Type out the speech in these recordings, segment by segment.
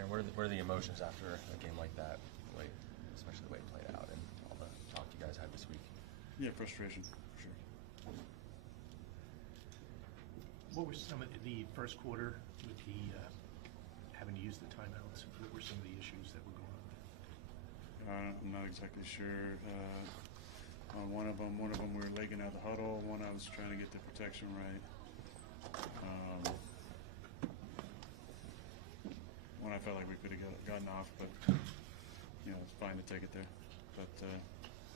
And what are the emotions after a game like that, especially the way it played out and all the talk you guys had this week? Yeah, frustration, for sure. What were some of the first quarter with the having to use the timeouts? What were some of the issues that were going on there? I'm not exactly sure. On one of them we were legging out the huddle. One I was trying to get the protection right. One I felt like we could have gotten off, but it's fine to take it there. But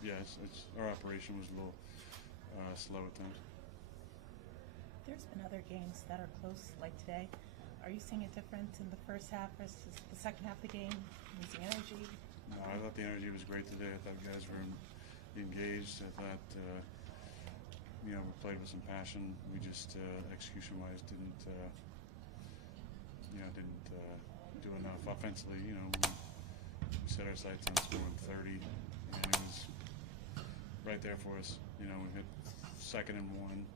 yeah, it's our operation was a little slow at times. There's been other games that are close like today. Are you seeing a difference in the first half versus the second half of the game? Is the energy? No, I thought the energy was great today. I thought guys were engaged. I thought we played with some passion. We just execution-wise didn't do enough offensively. We set our sights on scoring 30, and it was right there for us. We hit 2nd and 1.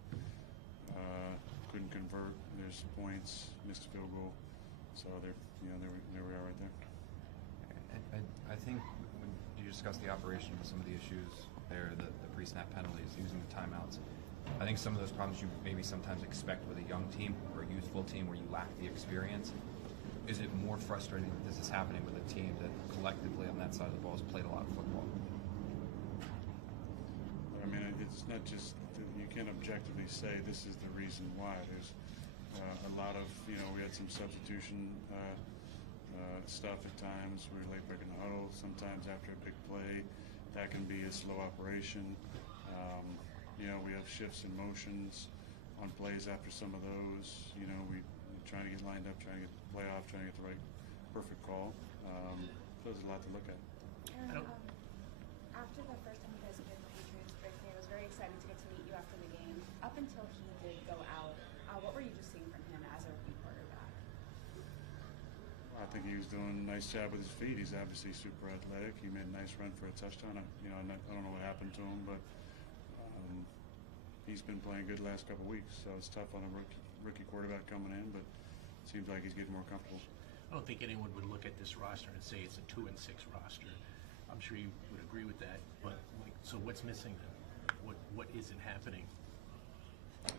Couldn't convert. There's points, missed a field goal. So there we are right there. I think when you discuss the operation with some of the issues there, the pre-snap penalties, using the timeouts, I think some of those problems you maybe sometimes expect with a young team or a youthful team where you lack the experience. Is it more frustrating that this is happening with a team that collectively on that side of the ball has played a lot of football? I mean, it's not just, you can't objectively say this is the reason why. There's a lot of, we had some substitution stuff at times. We were late breaking the huddle. Sometimes after a big play, that can be a slow operation. We have shifts in motions on plays after some of those. We're trying to get lined up, trying to get the play off, trying to get the right perfect call. There's a lot to look at. After the first time you guys played the Patriots, it was very exciting to get to meet you after the game. Up until he did go out, what were you just seeing from him as a rookie quarterback? I think he was doing a nice job with his feet. He's obviously super athletic. He made a nice run for a touchdown. I don't know what happened to him, but he's been playing good the last couple of weeks. So it's tough on a rookie quarterback coming in, but it seems like he's getting more comfortable. I don't think anyone would look at this roster and say it's a 2-6 roster. I'm sure you would agree with that. But so what's missing then? What isn't happening?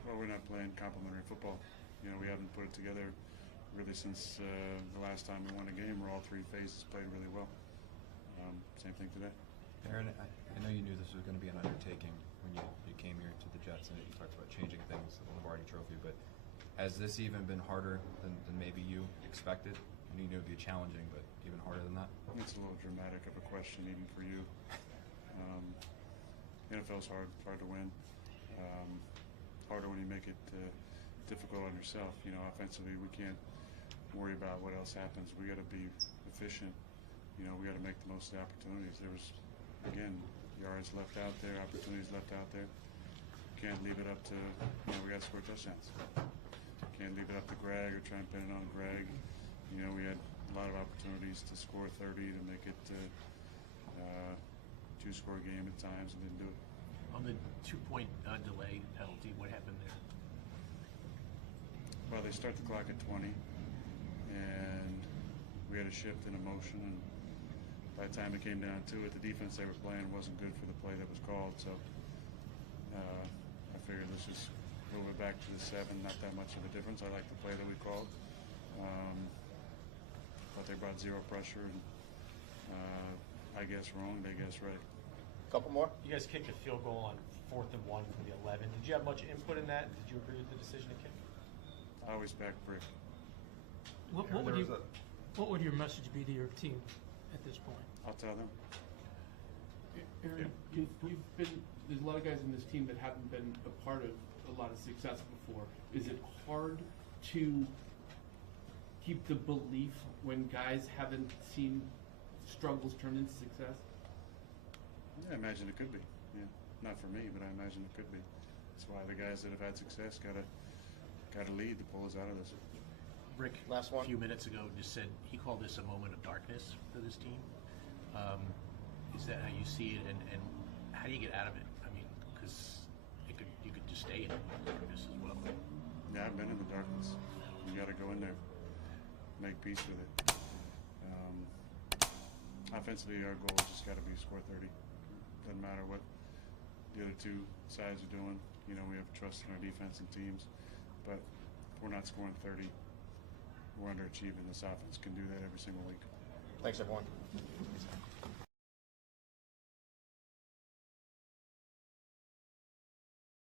Well, we're not playing complementary football. We haven't put it together really since the last time we won a game where all three phases played really well. Same thing today. Aaron, I know you knew this was going to be an undertaking when you came here to the Jets, and you talked about changing things, the Lombardi Trophy, but has this even been harder than maybe you expected? I knew it would be challenging, but even harder than that? It's a little dramatic of a question even for you. NFL's hard to win. Harder when you make it difficult on yourself. Offensively, we can't worry about what else happens. We got to be efficient. We got to make the most of the opportunities. There was, again, yards left out there, opportunities left out there. Can't leave it up to, we got to score touchdowns. Can't leave it up to Greg or try and pin it on Greg. We had a lot of opportunities to score 30 to make it two-score game at times and didn't do it. On the 2-point delay penalty, what happened there? Well, they start the clock at 20, and we had a shift in motion, and by the time it came down to it, the defense they were playing wasn't good for the play that was called, so I figured let's just move it back to the 7, not that much of a difference. I like the play that we called, but they brought zero pressure, and I guess wrong, they guess right. Couple more. You guys kicked a field goal on 4th and 1 from the 11. Did you have much input in that? Did you agree with the decision to kick? I always back Brick. What would your message be to your team at this point? I'll tell them. Aaron, you've been, there's a lot of guys in this team that haven't been a part of a lot of success before. Is it hard to keep the belief when guys haven't seen struggles turn into success? Yeah, I imagine it could be. Yeah, not for me, but I imagine it could be. That's why the guys that have had success gotta lead to pull us out of this. Rick, Last one. a few minutes ago, just said he called this a moment of darkness for this team. Is that how you see it, and how do you get out of it? I mean, because you could just stay in darkness as well. Yeah, I've been in the darkness. You got to go in there, make peace with it. offensively, our goal has just got to be score 30. Doesn't matter what the other two sides are doing. You know, we have trust in our defense and teams, but if we're not scoring 30, we're underachieving. This offense can do that every single week. Thanks, everyone.